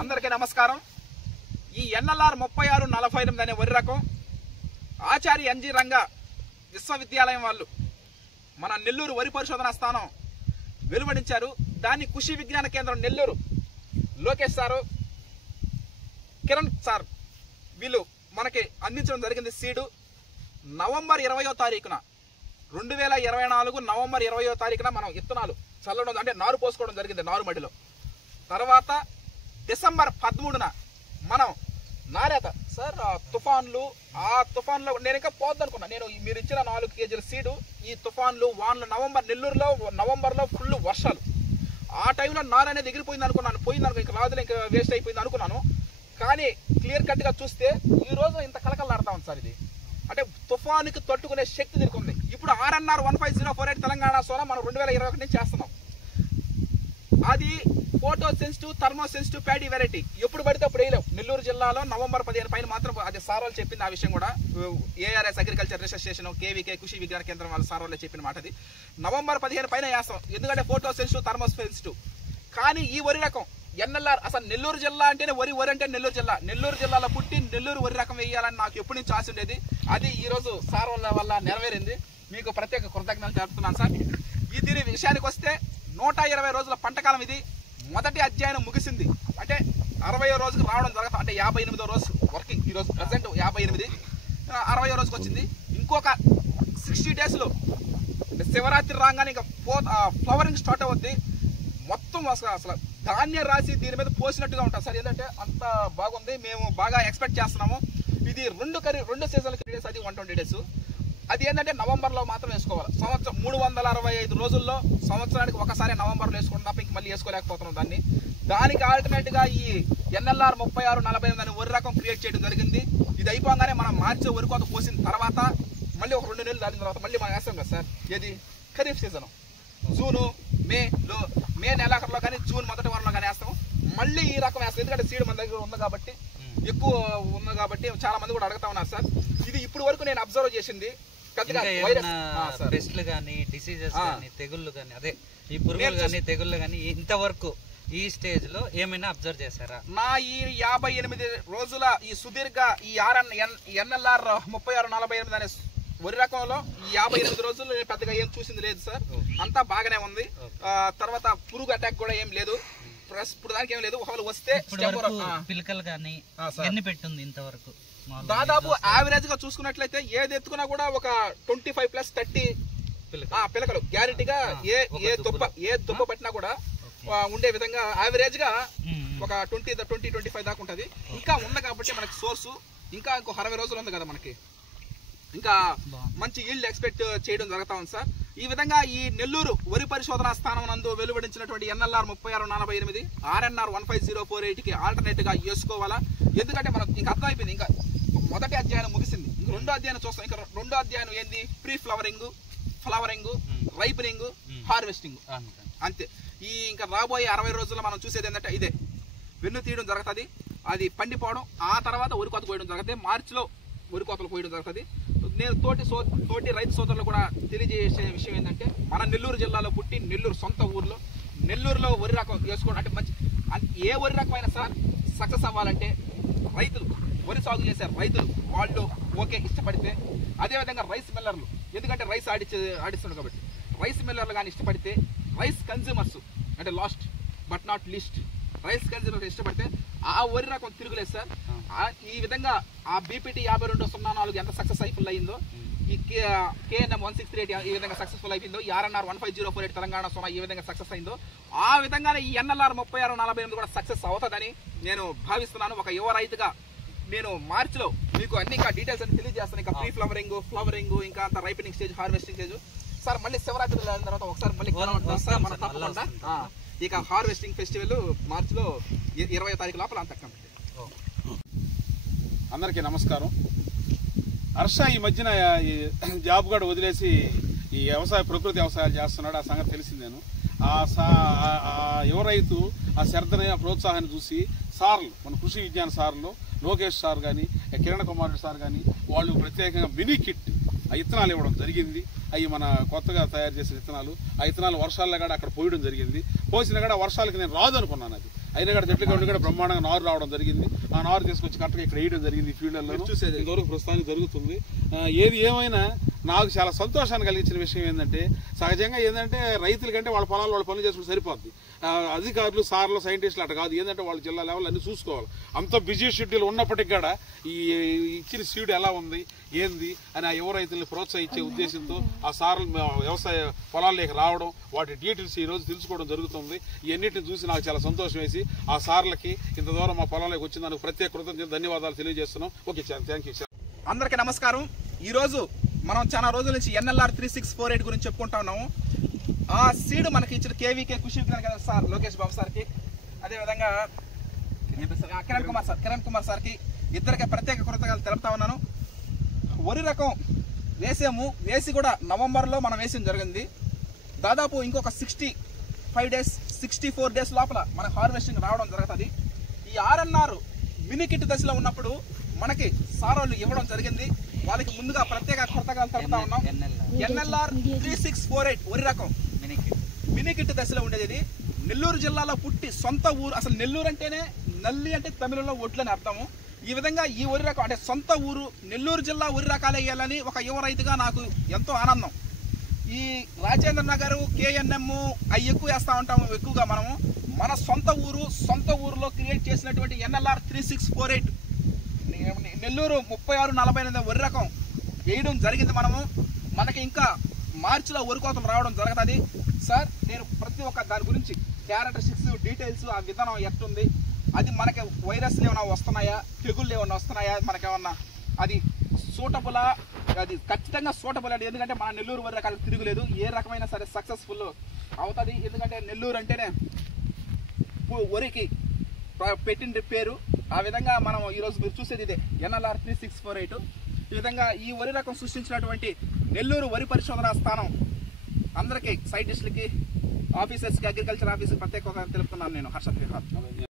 అందరికీ నమస్కారం. ఈ ఎన్ఎల్ఆర్ 3648 అనే వరి రకం ఆచార్య ఎన్జి రంగా విశ్వవిద్యాలయం వాళ్ళు మన నెల్లూరు వరి పరిశోధనా స్థానం వెలువడించారు. దాన్ని కృషి విజ్ఞాన కేంద్రం నెల్లూరు లోకేష్ సారు, కిరణ్ సార్ వీళ్ళు మనకి అందించడం జరిగింది. సీడు నవంబర్ 20వ తారీఖున 2024 నవంబర్ 20వ తారీఖున మనం విత్తనాలు చల్లడం అంటే నారు పోసుకోవడం జరిగింది నారుమడిలో. తర్వాత డిసెంబర్ 13న మనం నారేత సార్ తుఫాన్లు, ఆ తుఫాన్లో నేను ఇంకా పోద్దనుకున్నా. నేను మీరు ఇచ్చిన 4 కేజీల సీడు ఈ తుఫాన్లు వాన్లు నెల్లూరులో నవంబర్లో ఫుల్ వర్షాలు, ఆ టైంలో నారు అనేది ఎగిరిపోయింది అనుకున్నాను. పోయింది ఇంకా రాదులే, ఇంకా వేస్ట్ అయిపోయింది అనుకున్నాను. కానీ క్లియర్ కట్గా చూస్తే ఈ రోజు ఇంత కలకలాడుతా ఉంది సార్. ఇది అంటే తుఫానుకి తట్టుకునే శక్తి దీనికి ఉంది. ఇప్పుడు RNR 15048 తెలంగాణ సోనా మనం 2021 నుంచి చేస్తున్నాం. అది photo sensitive thermo sensitive paddy variety. ఎప్పుడు పడితే అప్పుడు వేయలేవు. నెల్లూరు జిల్లాలో నవంబర్ 15 పైన మాత్రం అది సార్ వాళ్ళు చెప్పింది. ఆ విషయం కూడా ARS agriculture research station KVK కృషి విజ్ఞాన కేంద్రం వాళ్ళ సార్ వాళ్ళే చెప్పిన మాట. అది నవంబర్ 15 పైన వేస్తాం, ఎందుకంటే ఫోటో సెన్సిటివ్ థర్మో సెన్సిటివ్. కానీ ఈ వరి రకం ఎన్ఎల్ఆర్ అసలు నెల్లూరు జిల్లా అంటేనే వరి అంటే నెల్లూరు జిల్లా. నెల్లూరు జిల్లాలో పుట్టి నెల్లూరు వరి రకం వేయాలని నాకు ఎప్పటి నుంచి ఆశ ఉండేది. అది ఈరోజు సార్ వాళ్ళ వల్ల నెరవేరింది. మీకు ప్రత్యేక కృతజ్ఞతలు తెలుపుతున్నాను సార్. దీని విషయానికి వస్తే 120 రోజుల పంటకాలం. ఇది మొదటి అధ్యయనం ముగిసింది. అంటే 60వ రోజుకు రావడం జరగదు. అంటే 58వ రోజు వర్కింగ్. ఈరోజు ప్రజెంట్ 58, 60వ రోజుకి వచ్చింది. ఇంకొక 60 డేస్లో శివరాత్రి రాగానే ఇంకా ఫ్లవరింగ్ స్టార్ట్ అవుద్ది. మొత్తం అసలు ధాన్యం రాసి దీని మీద పోసినట్టుగా ఉంటుంది సార్. ఏంటంటే అంత బాగుంది. మేము బాగా ఎక్స్పెక్ట్ చేస్తున్నాము. ఇది రెండు సీజన్లకి డేస్, అది 120 డేస్. అది ఏంటంటే నవంబర్లో మాత్రం వేసుకోవాలి. సంవత్సరం 365 రోజుల్లో సంవత్సరానికి ఒకసారి నవంబర్లో వేసుకుంటాం తప్ప ఇంక మళ్ళీ వేసుకోలేకపోతున్నాం. దానికి ఆల్టర్నేట్గా ఈ ఎన్ఎల్ఆర్ 3648 అనే వరి రకం క్రియేట్ చేయడం జరిగింది. ఇది అయిపోగానే మనం మార్చి వరి కోత పోసిన తర్వాత మళ్ళీ ఒక 2 నెలలు దాటిన తర్వాత మళ్ళీ మనం వేస్తాం కదా సార్. ఏది ఖరీఫ్ సీజన్ జూను మే నెలాఖరులో కానీ జూన్ మొదటి వారంలో కానీ వేస్తాం. మళ్ళీ ఈ రకం వేస్తాం, ఎందుకంటే సీడ్ మన దగ్గర ఉంది కాబట్టి, ఎక్కువ ఉంది కాబట్టి చాలా మంది కూడా అడుగుతా ఉన్నారు సార్. ఇది ఇప్పుడు వరకు నేను అబ్జర్వ్ చేసింది పెద్దగా పెస్ట్లు కానీ డిసీజెస్ కానీ తెగుళ్ళు కానీ అదే ఈ పురుగులు కానీ తెగుళ్ళు కానీ ఇంతవరకు ఈ స్టేజ్ లో ఏమైనా అబ్జర్వ్ చేశారా? నా ఈ 58 రోజుల ఈ సుదీర్ఘ ఈ ఎన్ఎల్ఆర్ 3648 అనే వరి రకంలో ఈ 58 రోజుల్లో నేను పెద్దగా ఏం చూసింది లేదు సార్. అంతా బాగానే ఉంది. తర్వాత పురుగు అటాక్ కూడా ఏం లేదు. ఇప్పుడు దానికి ఏం లేదు. ఒకవేళ వస్తే పిలకలు కానీ ఎన్ని పెట్టింది ఇంతవరకు? దాదాపు యావరేజ్ గా చూసుకున్నట్లయితే ఏది ఎత్తుకున్నా కూడా ఒక 25+30 పిలకలు గ్యారెంటీగా ఏ దుబ్బ పట్టినా కూడా ఉండే విధంగా యావరేజ్ గా ఒక 20-25 దాకా ఉంటది. ఇంకా ఉంది కాబట్టి మనకి సోర్సు ఇంకా ఇంకో 60 రోజులు ఉంది కదా మనకి, ఇంకా మంచి ఈల్డ్ ఎక్స్పెక్ట్ చేయడం జరుగుతా ఉంది సార్. ఈ విధంగా ఈ నెల్లూరు వరి పరిశోధనా స్థానం నందు వెలువడించినటువంటి ఎన్ఎల్ఆర్ 3648 RNR 15048 కి ఆల్టర్నేట్ గా వేసుకోవాలా. ఎందుకంటే మనకు ఇంకా అర్థమైపోయింది. ఇంకా మొదటి అధ్యయనం ముగిసింది. ఇంకా రెండో అధ్యయనం చూస్తాం. ఇంకా రెండో అధ్యయనం ఏంది? Pre flowering ripening harvesting. అంతే. ఈ ఇంకా రాబోయే 60 రోజుల్లో మనం చూసేది ఏంటంటే ఇదే వెన్ను తీయడం జరుగుతుంది, అది పండిపోవడం, ఆ తర్వాత వరి కోత కోయడం జరుగుతుంది. మార్చిలో వరి కోతలు కోయడం జరుగుతుంది. నేను తోటి రైతు సోదరులు కూడా తెలియజేసే విషయం ఏంటంటే మన నెల్లూరు జిల్లాలో పుట్టి నెల్లూరు సొంత ఊర్లో నెల్లూరులో వరి రకం వేసుకోవడం అంటే మంచి. ఏ వరి రకమైన సార్ సక్సెస్ అవ్వాలంటే రైతులు, వరి సాగు చేసే రైతులు వాళ్ళు ఓకే ఇష్టపడితే, అదేవిధంగా రైస్ మిల్లర్లు, ఎందుకంటే రైస్ ఆడిస్తున్నారు కాబట్టి రైస్ మిల్లర్లు కానీ ఇష్టపడితే, రైస్ కన్జ్యూమర్స్ అంటే last but not least rice consumers ఇష్టపడితే ఆ వరి రకం తిరుగులేదు సార్. ఈ విధంగా ఆ BPT 5204 ఎంత సక్సెస్ అయిఫుల్ అయిందో, ఈ KNM 1638 ఈ విధంగా సక్సెస్ఫుల్ అయిపోయిందో, ఈ RNR 15048 తెలంగాణ సోనా ఈ విధంగా సక్సెస్ అయిందో, ఆ విధంగానే ఈ ఎన్ఎల్ఆర్ 3648 కూడా సక్సెస్ అవుతుందని నేను భావిస్తున్నాను. ఒక యువ రైతుగా నేను మార్చిలో మీకు అన్ని ఇంకా డీటెయిల్స్ అన్ని తెలియజేస్తాను. ఇంకా ప్రీ ఫ్లవరింగ్ ఇంకా అంత ripening stage, harvesting stage sir. మళ్ళీ శివరాత్రి వెళ్ళిన తర్వాత ఒకసారి మళ్ళీ మన తప్పకుండా ఇక హార్వెస్టింగ్ ఫెస్టివల్ మార్చిలో 20వ తారీఖు లోపల అంత. అందరికీ నమస్కారం. హర్ష ఈ మధ్యన జాబ్ కూడా వదిలేసి ఈ ప్రకృతి వ్యవసాయాలు చేస్తున్నాడు. ఆ సంగతి తెలిసింది. నేను ఆ యువ రైతు ఆ శ్రద్ధని, ఆ ప్రోత్సాహాన్ని చూసి సార్లు, మన కృషి విజ్ఞాన సార్లు లోకేష్ సార్ కానీ కిరణ్ కుమార్ సార్ కానీ వాళ్ళు ప్రత్యేకంగా మినీ కిట్ ఆ విత్తనాలు ఇవ్వడం జరిగింది. అవి మన కొత్తగా తయారు చేసిన విత్తనాలు. ఆ విత్తనాలు వర్షాల్లో కూడా అక్కడ పోయడం జరిగింది. పోసిన కూడా వర్షాలకి నేను రాదు అనుకున్నాను. అది అయినా కూడా చెట్లుగా ఉండి కూడా బ్రహ్మాండంగా నారు రావడం జరిగింది. ఆ నారు తీసుకొచ్చి కరెక్ట్గా ఇక్కడ వేయడం జరిగింది. ఈ ఫీల్డ్లలో ఇంతవరకు ప్రస్తుతానికి జరుగుతుంది. ఏది ఏమైనా నాకు చాలా సంతోషాన్ని కలిగించిన విషయం ఏంటంటే, సహజంగా ఏంటంటే రైతుల కంటే వాళ్ళ పొలాలు వాళ్ళ పనులు చేసుకుంటే సరిపోద్ది. అధికారులు, సార్లు, సైంటిస్టులు అట్లా కాదు. ఏంటంటే వాళ్ళ జిల్లా లెవెల్ అన్ని చూసుకోవాలి. అంత బిజీ షెడ్యూల్ ఉన్నప్పటికీ కూడా ఈ ఇచ్చిన సీడ్ ఎలా ఉంది ఏంది అని ఆ యువ రైతుల్ని ప్రోత్సహించే ఉద్దేశంతో ఆ సార్లు వ్యవసాయ పొలాల్లోకి రావడం, వాటి డీటెయిల్స్ ఈ రోజు తెలుసుకోవడం జరుగుతుంది. ఇవన్నిటిని చూసి నాకు చాలా సంతోషం వేసి ఆ సార్లకి ఇంత దూరం మా పొలాల్లోకి వచ్చిన దానికి ప్రత్యేక కృతజ్ఞతలు, ధన్యవాదాలు తెలియజేస్తున్నాం. Okay sir, thank you sir. అందరికీ నమస్కారం. ఈరోజు మనం చాలా రోజుల నుంచి NLR 3648 గురించి చెప్పుకుంటా ఉన్నాము. ఆ సీడ్ మనకి ఇచ్చిన KVK కృషి కదా సార్, లోకేష్ బాబు సార్కి, అదేవిధంగా కిరణ్ కుమార్ సార్కి, ఇద్దరికి ప్రత్యేక కృతజ్ఞతలు తెలుపుతా ఉన్నాను. వరి రకం వేసి కూడా నవంబర్లో మనం వేసిన జరిగింది. దాదాపు ఇంకొక 65 డేస్ 64 డేస్ లోపల మన హార్వెస్టింగ్ రావడం జరుగుతుంది. ఈ RNR మినికిట్ దశలో ఉన్నప్పుడు మనకి సారోళ్ళు ఇవ్వడం జరిగింది. వాళ్ళకి ముందుగా ప్రత్యేక కృతజ్ఞతలు తెలుపుతా ఉన్నాం. NLR 3648 వరి రకం మినికిట్ దశలో ఉండేది. ఇది నెల్లూరు జిల్లాలో పుట్టి సొంత ఊరు. అసలు నెల్లూరు అంటేనే నల్లి అంటే తమిళంలో ఒడ్లని అర్థము. ఈ విధంగా ఈ వరి రకం అంటే సొంత ఊరు నెల్లూరు జిల్లా వరి రకాలు వేయాలని ఒక యువ రైతుగా నాకు ఎంతో ఆనందం. ఈ రాజేంద్ర నగర్, KNM అవి ఎక్కువ వేస్తూ ఉంటాము. ఎక్కువగా మనము మన సొంత ఊరులో క్రియేట్ చేసినటువంటి NLR 3648 నెల్లూరు 3648 వరి రకం వేయడం జరిగింది. మనకి ఇంకా మార్చిలో వరి కోతలు రావడం జరుగుతుంది. సార్, నేను ప్రతి ఒక్క దాని గురించి క్యారెక్టరిస్టిక్స్, డీటెయిల్స్, ఆ విధానం ఎట్టుంది, అది మనకి వైరస్లు ఏమైనా వస్తున్నాయా, తెగుళ్ళు ఏమైనా వస్తున్నాయా, మనకేమన్నా అది సూటబులా, అది ఖచ్చితంగా సూటబుల్ అండి. ఎందుకంటే మన నెల్లూరు వరి రకాలు తిరుగులేదు. ఏ రకమైనా సరే సక్సెస్ఫుల్ అవుతుంది. ఎందుకంటే నెల్లూరు అంటేనే వరికి పెట్టిన పేరు. ఆ విధంగా మనం ఈరోజు మీరు చూసేది ఇదే NLR 3648. ఈ విధంగా ఈ వరి రకం సృష్టించినటువంటి నెల్లూరు వరి పరిశోధనా స్థానం అందరికీ, సైంటిస్టులకి, ఆఫీసర్స్కి, అగ్రికల్చర్ ఆఫీసర్కి ప్రత్యేకంగా తెలుపుతున్నాను నేను. హర్షత్ విహార్.